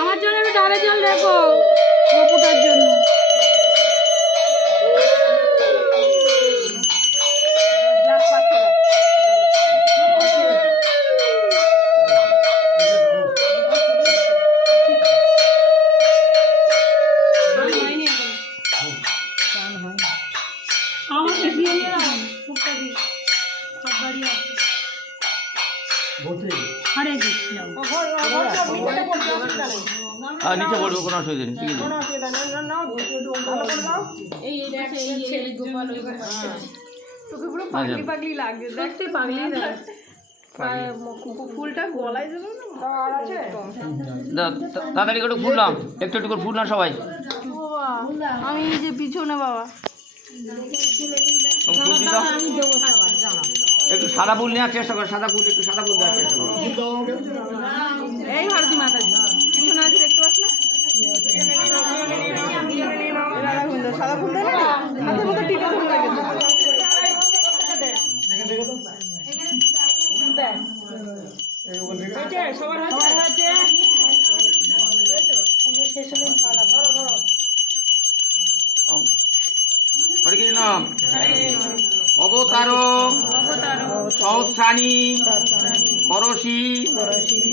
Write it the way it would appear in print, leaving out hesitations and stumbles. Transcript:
আমার জন্য আমি ডালে জল রেখো গপুটার জন্য। আমাকে দিয়ে নিয়ে ফুটটা দিই সব বাড়ি আছে হারে দিচ্ছিলাম নিচে বলবো কোনো অসুবিধা নেই, ঠিক আছে। তোকে পুরো পাগলি পাগলি লাগছে, দেখতে পাগলি ফুলটা গলায় দেবো না। তাড়াতাড়ি করে ফুললাম, একটু একটু করে ফুললাম সবাই। আমি এই যে পিছনে বাবা একটু সাদা ফুল নেওয়ার চেষ্টা করো, সাদা ফুল, একটু সাদা ফুল দেওয়ার চেষ্টা করো। এই ভারতী মাতাজি পিছনে আছে, দেখতে পাস না? সাদা ফুল দেয় না হাতের মতো টিকা ফুল লাগে। হরে কৃষ্ণ। অবতার সহস্রাণী করসি